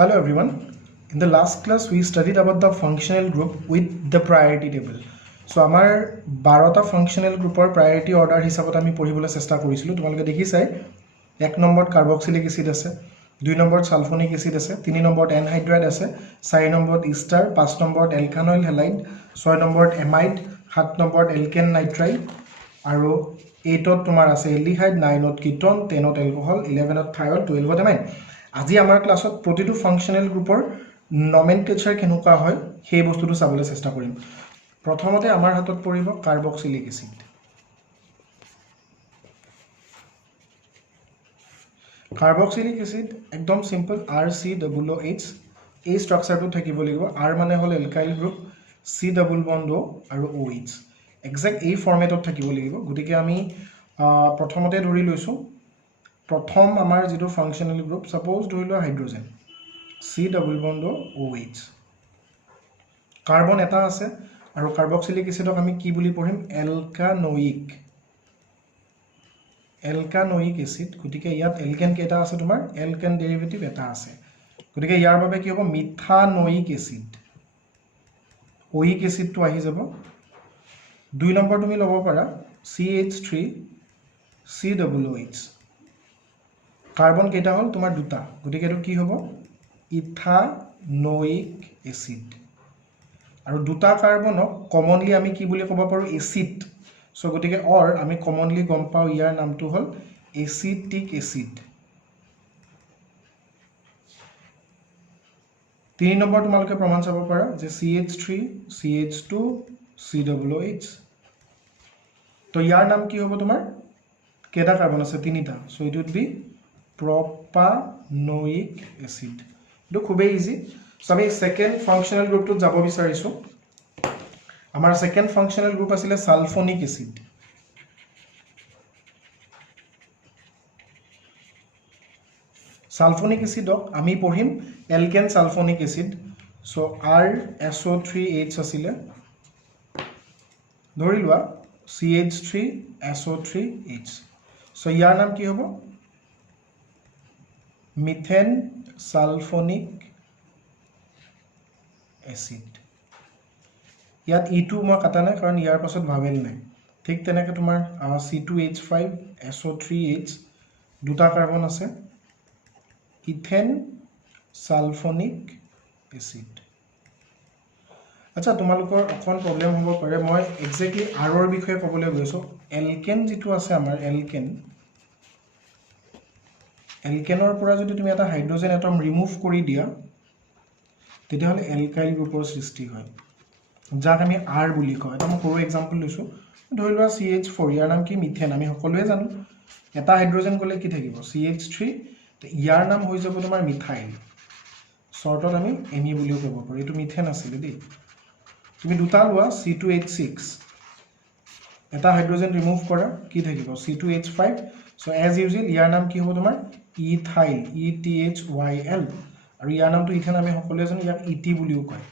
Hello everyone. In the last class we studied about the functional group with the priority table. So আমাৰ 12টা functional groupৰ priority order হিচাপত আমি পঢ়িবলৈ চেষ্টা কৰিছিলো তোমালোকে দেখিছাই 1 নম্বৰত কাৰ্বক্সিলিক এসিড আছে 2 নম্বৰত সালফোনিক এসিড আছে 3 নম্বৰত এনহাইড্ৰাইড আছে 4 নম্বৰত ইষ্টাৰ 5 নম্বৰত এলকানয়ল হেলাইড 6 নম্বৰত এমাইড 7 নম্বৰত এলকেন নাইট্ৰাইড আৰু 8ত তোমাৰ আছে এলডিহাইড 9ত কিটন 10ত এলকহল 11ত থাইৰল 12ত এমাইন আজি আমাৰ ক্লাছত প্ৰতিটো ফাংশনাল গ্ৰুপৰ নমেনক্লেচাৰ কেনেকুৱা হয় সেই বস্তুটো চাবলৈ চেষ্টা কৰিম প্ৰথমতে আমাৰ হাতত পৰিব কাৰ্বক্সিলিক এসিড কাৰ্বক্সিলিক এসিড একদম সিম্পল RCOOH এই ষ্ট্ৰাকচাৰটো থাকিব লাগিব R মানে হ'ল alkyl group C double bond O আৰু OH এক্সাক্ট এই ফৰমেটত থাকিব লাগিব গতিকে আমি প্ৰথমতে ধৰি লৈছো প্ৰথম আমাৰ যেটো ফাংশনাল গ্ৰুপ সাপোজ ধৰিলো hydrogen C double bond OH carbon এটা আছে আৰু কাৰ্বক্সিলিক এসিডক আমি কি বুলি পঢ়িম এলকানোইক এসিড গতিকে ইয়াত এলকেন কেটা আছে তোমাৰ এলকেন ডেৰিভেটিভ এটা আছে গতিকে ইয়াৰ বাবে কি হ'ব মিথানোইক এসিড ওইক এসিডটো আহি যাব 2 নম্বৰ তুমি ল'ব পাৰা CH3 COOH কাৰ্বন কেটা হল তোমাৰ দুটা গতিকে এটো কি হ'ব ইথানোইক এসিড আৰু দুটা কাৰ্বনক কমনলি আমি কি বুলি ক'ব পাৰো এসিড সো গতিকে অৰ আমি কমনলি গম পাও ইয়াৰ নামটো হল এসিটিক এসিড 3 নম্বৰ তোমালোকে প্ৰমাণ চাব পাৰা যে CH3 CH2 COOH তো ইয়াৰ নাম কি হ'ব তোমাৰ কেটা কাৰ্বন আছে তিনিটা so it would be propanoic acid এটো খুবই ইজি সো আমি সেকেন্ড ফাংশনাল গ্ৰুপটো যাব বিচাৰিছো আমাৰ সেকেন্ড ফাংশনাল গ্ৰুপ আছিল সালফোনিক এসিড সালফোনিক এসিডক আমি পঢ়িম এলকেন সালফোনিক এসিড সো RSO3H আছিল ধৰি লোৱা CH3SO3H সো ইয়াৰ নাম কি হ'ব মিথেন সালফোনিক এসিড ইয়াত E2 মই কাটা নাই কাৰণ ইয়াৰ পাছত ভাৱেল নাই ঠিক তেনেকৈ তোমাৰ C2H5SO3H দুটা কাৰ্বন আছে ইথেন সালফোনিক এসিড আচ্ছা তোমালোকৰ অকন প্ৰবলেম হ'ব পাৰে মই এক্স্যাক্টলি আৰৰ বিষয়ে ক'বলৈ গৈছো এলকেন যেটো আছে আমাৰ এলকেনৰ পৰা যদি তুমি এটা হাইড্ৰোজেন এটম ৰিমুভ কৰি দিয়া তেতিয়াহলে এলকাইল গ্ৰুপৰ সৃষ্টি হয় যাক আমি R বুলি কওঁ এটা মই সৰু এক্সাম্পল লৈছো ধৰি লোৱা CH4 ইয়াৰ নাম কি মিথেন আমি সকলোৱে জানো এটা হাইড্ৰোজেন গলে কি থাকিব CH3 ইয়াৰ নাম হৈ যাব তোমাৰ মিথাইল শৰ্টত আমি Me বুলিও ক'ব পাৰো এটো মিথেন আছিল দেই তুমি দুটা লোৱা C2H6 এটা হাইড্ৰোজেন ৰিমুভ কৰা কি থাকিব C2H5 সো এজ ইউজুৱেল ইয়াৰ নাম কি হ'ব তোমাৰ ইথাইল ETHYL আৰু ইয়াৰ নামটো ইথেন আমি সকলোৱে জানো ইয়াক ET বুলিও কয়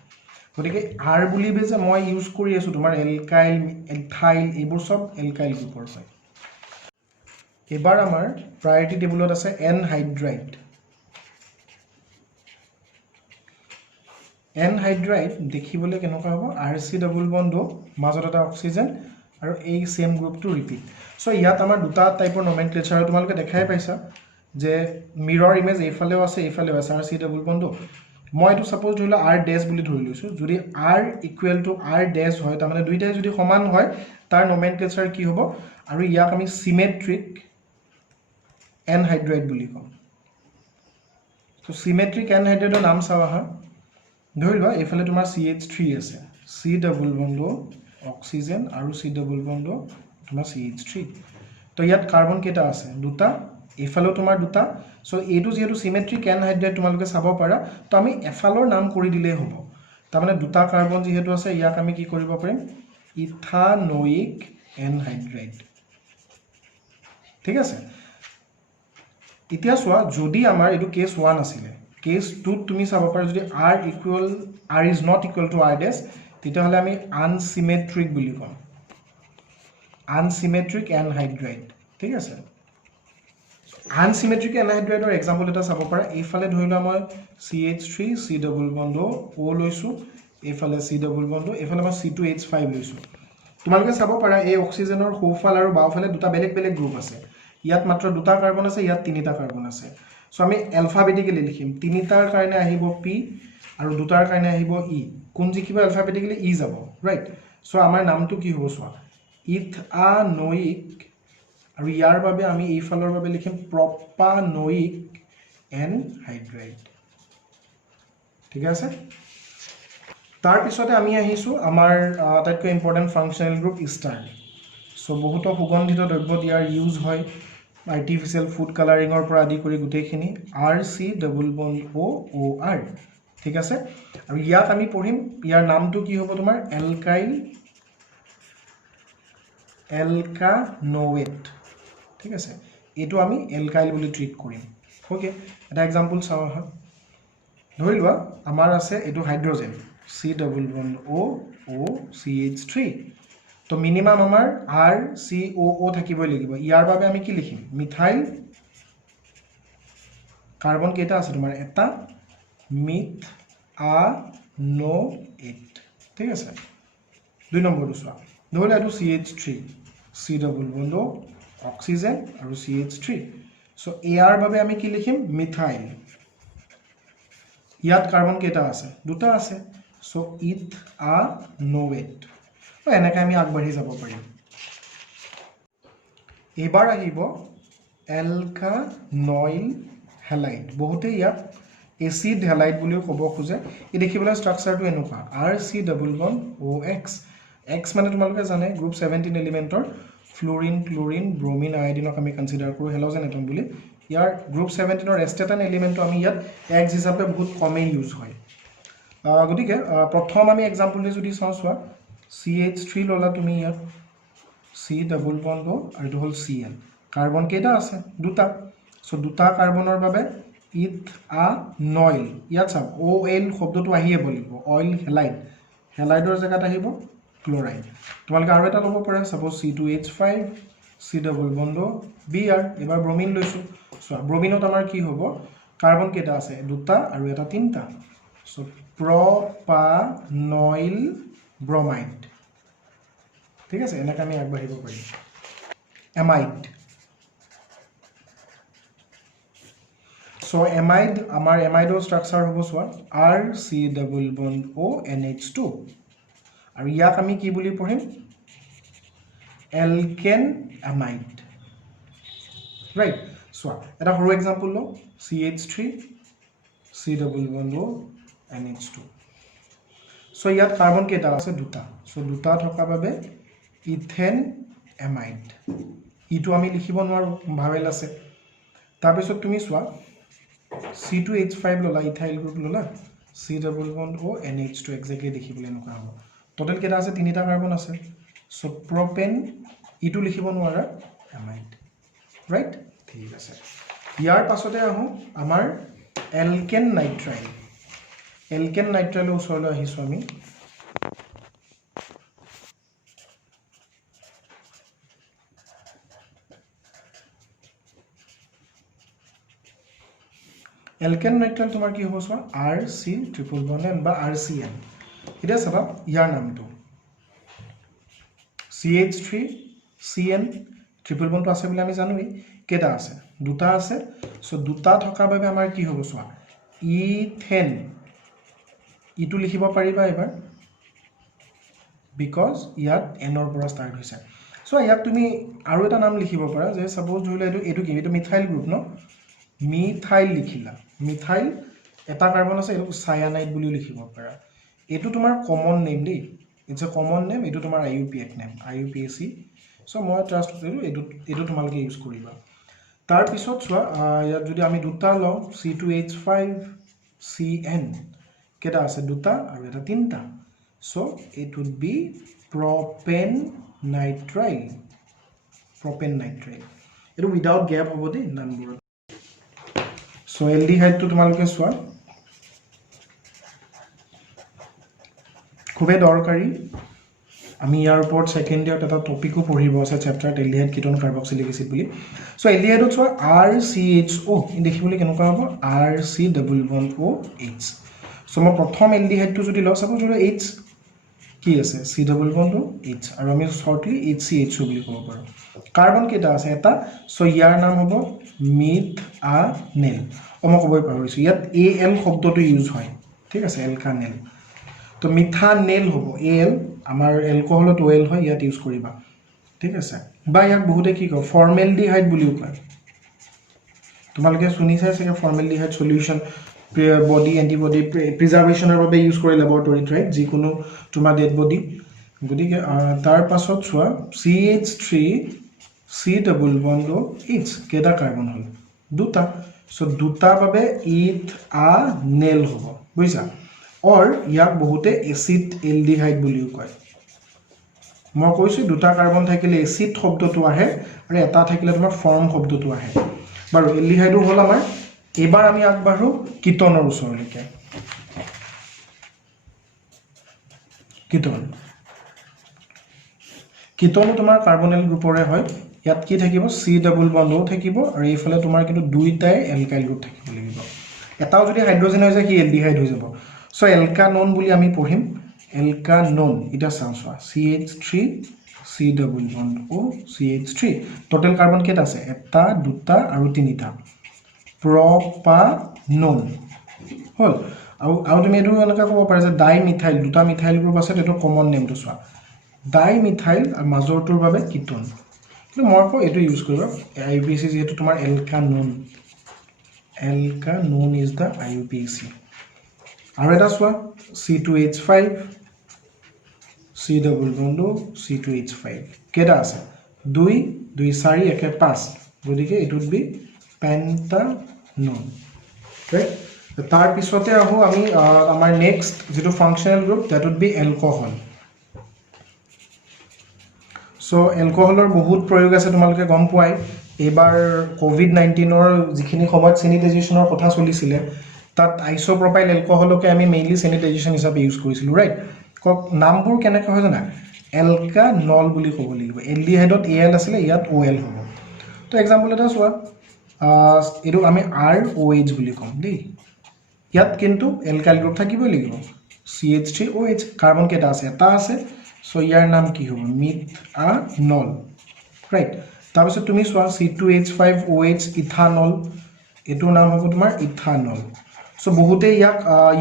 গতিকে R বুলিবে যে মই ইউজ কৰি আছো তোমাৰ এলকাইল এথাইল এইবোৰ সব এলকাইল গ্ৰুপৰ হয় এবাৰ আমাৰ প্ৰায়োৰিটি টেবুলত আছে এনহাইড্ৰাইড দেখিবলৈ কেনেকুৱা হ'ব RC ডাবল বন্ড O মাজত এটা অক্সিজেন আৰু এই সেম গ্ৰুপটো ৰিপিট সো ইয়াত আমাৰ দুটা টাইপৰ নমেনক্লেচাৰ তোমালোকে দেখাই পাইছা যে মিৰৰ ইমেজ এইফালেও আছে এইফালেও আছে RC ডাবল বন্ড O মই এটো সাপোজ ধৰিলো R ড্যাশ বুলি ধৰি লৈছো যদি R equal to R dash হয় তাৰ মানে দুইটাই যদি সমান হয় তাৰ নমেনক্লেচাৰ কি হ'ব আৰু ইয়াক আমি সিমেট্ৰিক এনহাইড্ৰাইড বুলি কম তো সিমেট্ৰিক এনহাইড্ৰাইডৰ নাম চাও আহা ধৰি লোৱা এইফালে তোমাৰ CH3 আছে C double bond O oxygen আৰু C ডাবল বন্ড O তোমাৰ CH3 তো ইয়াত কাৰ্বন কেটা আছে দুটা এফালেও তোমাৰ দুটা সো এটো যেটো সিমেট্ৰিক এনহাইড্ৰাইড তোমালোকে চাব পাৰা তো আমি এফালৰ নাম কৰি দিলে হ'ব তাৰ মানে দুটা কাৰ্বন যেহেতু আছে ইয়াক আমি কি কৰিব পাৰিম ইথানোইক এনহাইড্ৰাইড ঠিক আছে এতিয়া সোৱা যদি আমাৰ এটো কেস 1 আছিল কেস 2 তুমি চাব পাৰা যদি R is not equal to R dash তেতিয়াহলে আমি আনসিমেট্ৰিক বুলি কম আনসিমেট্ৰিক এনহাইড্ৰাইড ঠিক আছে আনচিমেট্ৰিক এনহাইড্ৰাইডৰ এক্সাম্পল এটা চাব পাৰা এইফালে ধৰি লোৱা মই CH3 C double bond O লৈছোঁ এইফালে C ডাবল বন্ড এইফালে মই C2H5 লৈছোঁ তোমালোকে চাব পাৰা এই অক্সিজেনৰ সোঁফাল আৰু বাওঁফালে দুটা বেলেগ বেলেগ গ্ৰুপ আছে ইয়াত মাত্ৰ দুটা কাৰ্বন আছে ইয়াত তিনিটা কাৰ্বন আছে সো আমি এলফাবেটিক্যালি লিখিম তিনিটাৰ কাৰণে আহিব P আৰু দুটাৰ কাৰণে আহিব E কোন জিকিব এলফাবেটিক্যালি E যাব ৰাইট সো আমাৰ নামটো কি হ'ব চোৱা ইথানোইক আৰু ইয়াৰ বাবে আমি এইফালৰ বাবে লিখিম প্ৰপানোইক এনহাইড্ৰাইড ঠিক আছে তাৰ পিছতে আমি আহিছো আমাৰ আটাইতকৈ important functional group ester so বহুত সুগন্ধিত দ্ৰব্য দিয়াৰ ইউজ হয় আৰ্টিফিচিয়েল ফুড কালাৰিঙৰ পৰা আদি কৰি গোটেইখিনি RC ডাবল বন্ড OR ঠিক আছে আৰু ইয়াত আমি পঢ়িম ইয়াৰ নামটো কি হ'ব তোমাৰ এলকানোয়েট ঠিক আছে এটো আমি এলকাইল বুলি ট্ৰিট কৰিম ওকে এটা एग्जांपल চাও আহা ধৰি লোৱা আমাৰ আছে এটো hydrogen C double bond O CH3 তো মিনিমাম আমাৰ RCOO থাকিবই লাগিব ইয়াৰ বাবে আমি কি লিখিম মিথাইল কাৰ্বন কেইটা আছে তোমাৰ এটা মিথানোয়েট ঠিক আছে দুই নম্বৰটো চোৱা ধৰি লোৱা এটো CH3 C double bond oxygen আৰু CH3 সো এয়াৰ বাবে আমি কি লিখিম মিথাইল ইয়াত কাৰ্বন কেইটা আছে দুটা আছে সো ইথানোয়েট তো এনেকৈ আমি আগবাঢ়ি যাব পাৰিম এবাৰ আহিব এলকানয়ল হেলাইড বহুতে ইয়াক এসিড হেলাইড বুলিও ক'ব খোজে এই দেখিবলৈ ষ্ট্ৰাকচাৰটো এনেকুৱা RC double bond OX X মানে তোমালোকে জানে গ্ৰুপ 17 এলিমেন্টৰ ফ্লোৰিন ক্লোৰিন ব্ৰোমিন আয়োডিনক আমি কনসিডাৰ কৰো হেলোজেন এটম বুলি ইয়াৰ গ্ৰুপ 17 ৰ এষ্টেটান এলিমেন্টটো আমি ইয়াত X হিচাপে বহুত কমে ইউজ হয় গতিকে প্ৰথম আমি एग्जांपल যদি চাওঁ চোৱা CH3 ললা তুমি ইয়াত C ডাবল বন্ড O আৰু এটো হল Cl কাৰ্বন কেইটা আছে দুটা সো দুটা কাৰ্বনৰ বাবে ইথানয়ল ইয়াত চাও OL শব্দটো আহিয়ে বলিব অইল হেলাইড হেলাইডৰ জায়গাত আহিব ক্লোৰাইড তোমালোকে আৰু এটা ল'ব পাৰা suppose C2H5 C double bond Br এবাৰ ব্ৰোমিন লৈছো সো ব্ৰোমিনত আমাৰ কি হ'ব কাৰ্বন কেইটা আছে দুটা আৰু এটা তিনটা সো প্ৰপানয়ল ব্ৰোমাইড ঠিক আছে এনেকৈ আমি আগবাঢ়িব পাৰিম এমাইড সো এমাইড আমাৰ এমাইডৰ ষ্ট্ৰাকচাৰ হ'ব চোৱা RC ডাবল বন্ড ONH2 আৰু ইয়াক আমি কি বুলি পঢ়িম এলকেন এমাইড ৰাইট সো এটা সৰু एग्जांपल লো CH3 C double bond ONH2 so ইয়াত কাৰ্বন কেইটা আছে দুটা সো দুটা থকা বাবে ইথেন এমাইড ইটো আমি লিখিব নোৱাৰো ভাৱেল আছে তাৰ পিছত তুমি চোৱা C2H5 ললা ইথাইল গ্ৰুপ ললা C double bond ONH2 exactly দেখিবলৈ এনেকুৱা হ'ব টোটাল কেইটা আছে তিনিটা কাৰ্বন আছে সো প্ৰপেন ইটো লিখিব নোৱাৰা এমাইড ৰাইট ঠিক আছে ইয়াৰ পাছতে আহো আমাৰ এলকেন নাইট্ৰাইল ওচৰলৈ আহিছো আমি এলকেন নাইট্ৰাইল তোমাৰ কি হ'ব চোৱা RC ট্ৰিপল বন্ড N বা RCN এটা চাবা ইয়াৰ নামটো CH3 CN ট্ৰিপল বন্ডটো আছে বুলি আমি জানোই কেটা আছে দুটা আছে সো দুটা থকা বাবে আমাৰ কি হ'ব চোৱা ইথেন ইটো লিখিব পাৰিবা এবাৰ বিকজ ইয়াত N ৰ পৰা ষ্টাৰ্ট হৈছে সো ইয়াত তুমি আৰু এটা নাম লিখিব পাৰা যে সাপোজ ধৰিলে এটো কি এটো মিথাইল গ্ৰুপ ন মিথাইল লিখিলা মিথাইল এটা কাৰ্বন আছে এটো সায়ানাইড বুলি লিখিব পাৰা এটো তোমাৰ কমন নেম দেই ইটস এ কমন নেম এটো তোমাৰ IUPAC নেম IUPAC সো মই ট্ৰাস্ট কৰো এটো তোমালকে ইউজ কৰিবা তাৰ পিছত চোৱা ইয়াত যদি আমি দুটা লও C2H5 CN কেটা আছে দুটা আৰু এটা তিনটা so it would be propane nitrile এটো উইদাউট গ্যাপ হ'ব দেই নামবোৰ সো এলডিহাইড তো তোমালকে চোৱা খুবে দৰকাৰী আমি ইয়াৰ ওপৰত সেকেন্ড ইয়াৰত এটা টপিকো পঢ়িব আছে chapter aldehyde ketone carboxylic acid বুলি সো এলডিহাইডত চোৱা RCHO দেখিবলৈ কেনেকুৱা হ'ব RC double bond OH so মই প্ৰথম এলডিহাইডটো যদি লওঁ সাপোজ ধৰা H কি আছে C ডাবল বন্ড OH আৰু আমি শৰ্টলি HCHO বুলি ক'ব পাৰোঁ কাৰ্বন কেইটা আছে এটা সো ইয়াৰ নাম হ'ব মিথানেল মই ক'বই পাহৰিছোঁ ইয়াত AL শব্দটো ইউজ হয় ঠিক আছে এলকানেল তো মিথানেল হ'ব AL আমাৰ এলকহলত OL হয় ইয়াত ইউজ কৰিবা ঠিক আছে বা ইয়াক বহুতে কি কয় ফৰ্মেলডিহাইড বুলিও কয় তোমালোকে শুনিছা চাগে ফৰ্মেলডিহাইড সলিউশন বডি এন্টিবডি প্ৰিজাৰ্ভেশ্যনৰ বাবে ইউজ কৰে ল্যাবৰেটৰীত ৰাইট যিকোনো তোমাৰ ডেড বডি গতিকে তাৰ পাছত চোৱা CH3 C double bond OH কেইটা কাৰ্বন হ'ল দুটা সো দুটা বাবে ইথানেল হ'ব বুজিছা অৰ ইয়াক বহুতে এসিড এলডিহাইড বুলিও কয় মই কৈছো দুটা কাৰ্বন থাকিলে এসিড শব্দটো আহে আৰু এটা থাকিলে তোমাৰ ফৰ্ম শব্দটো আহে বাৰু এলডিহাইডো হ'ল আমাৰ এবাৰ আমি আগবাঢ়ো কিটনৰ ওচৰলৈকে কিটন তোমাৰ কাৰ্বনেল গ্ৰুপৰে হয় ইয়াত কি থাকিব C ডাবল বন্ড O থাকিব আৰু এইফালে তোমাৰ কিন্তু দুইটাই এলকাইল গ্ৰুপ থাকিব লাগিব এটাও যদি হাইড্ৰোজেন হৈ যায় কি এলডিহাইড হৈ যাব সো এলকানোন বুলি আমি পঢ়িম এলকানোন এটা চাওঁচোৱা CH3 C double bond O CH3 total carbon কেইটা আছে এটা দুটা আৰু তিনিটা প্ৰপানোন হল আৰু তুমি এটো এনেকা ক'ব পাৰা যে ডাইমিথাইল দুটা মিথাইল গ্ৰুপ আছে এটো কমন নেমটো চোৱা ডাইমিথাইল আৰু মাজৰটোৰ বাবে কিটোন কিন্তু মই কো এটো ইউজ কৰিবা IUPAC যেটো তোমাৰ এলকানোন ইজ দা IUPAC আৰু এটা চোৱা C2H5 C double bond C2H5 কেটা আছে 2 2 4 1 5 গতিকে it would be pentanone right তাৰ পিছতে আহো আমি আমাৰ নেক্সট যেটো functional group that would be alcohol so এলকহলৰ বহুত প্ৰয়োগ আছে তোমালোকে গম পোৱাই এবাৰ কোভিড-19ৰ যিখিনি সময়ত স্যানিটাইজেশনৰ কথা চলিছিল তাত আইসোপ্ৰপাইল এলকহলকে আমি মেইনলি স্যানিটাইজেশন হিচাপে ইউজ কৰিছিলো ৰাইট নামবোৰ কেনেকৈ হয় জানা এলকানল বুলি ক'ব লাগিব এলডিহাইডত AL আছিল ইয়াত OL হ'ব তো এক্সাম্পল এটা চোৱা এটো আমি ROH বুলি কম দেই ইয়াত কিন্তু এলকাইল গ্ৰুপ থাকিবই লাগিব CH3OH কাৰ্বন কেইটা আছে এটা আছে সো ইয়াৰ নাম কি হ'ব মিথানল ৰাইট তাৰপিছত তুমি চোৱা C2H5OH ইথানল এটোৰ নাম হ'ব তোমাৰ ইথানল সো বহুতে ইয়াক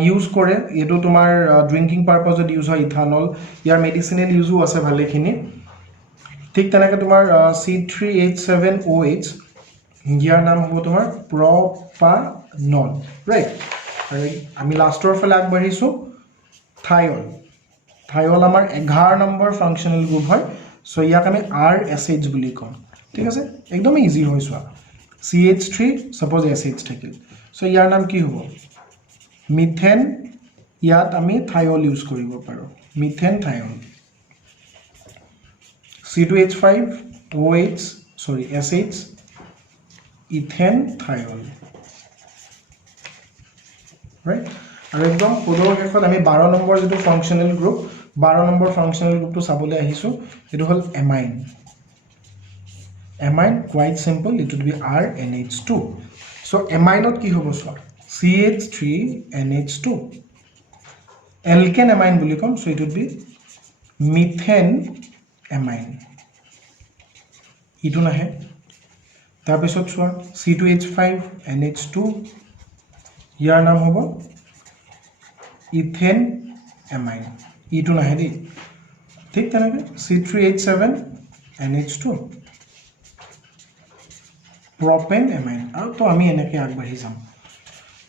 ইউজ কৰে এটো তোমাৰ ড্ৰিংকিং পাৰপাজত ইউজ হয় ইথানল ইয়াৰ মেডিসিনাল ইউজও আছে ভালেখিনি ঠিক তেনেকৈ তোমাৰ C3H7OH ইয়াৰ নাম হ'ব তোমাৰ প্ৰপানল ৰাইট আৰু আমি লাষ্টৰ ফালে আগবাঢ়িছো থাইল আমাৰ 11 নম্বৰ ফাংশনাল গ্ৰুপ হয় সো ইয়াক আমি RSH বুলি কম ঠিক আছে একদম ইজি হয় চোৱা CH3 সাপোজ SH থাকিল সো ইয়াৰ নাম কি হ'ব মিথেন ইয়াত আমি থাইল ইউজ কৰিব পাৰো মিথেন থাইল C2H5OH SH ইথেন থাইল ৰাইট আৰু একদম পদৰ শেষত আমি 12 নম্বৰ যেটো ফাংশনাল গ্ৰুপ 12 নম্বৰ ফাংশনাল গ্ৰুপটো চাবলৈ আহিছো এটো হল amine quite simple it would be RNH2 so এমাইনত কি হ'ব চোৱা CH3NH2 এলকেন এমাইন বুলি কম so it would be methane amine ইটো নাহে তাৰ পিছত চোৱা C2H5NH2 ইয়াৰ নাম হ'ব ইথেন এমাইন ইটো নাহে দি ঠিক তেনেকৈ C3H7NH2 প্ৰপেন এমাইন আৰু তো আমি এনেকৈ আগবাঢ়ি যাম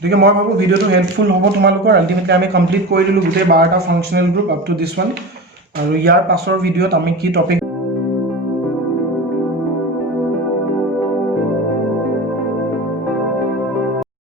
গতিকে মই ভাবো ভিডিওটো হেল্পফুল হ'ব তোমালোকৰ আলটিমেটলি আমি কমপ্লিট কৰি দিলো গোটেই 12টা functional group up to this one আৰু ইয়াৰ পাছৰ ভিডিওত আমি কি টপিক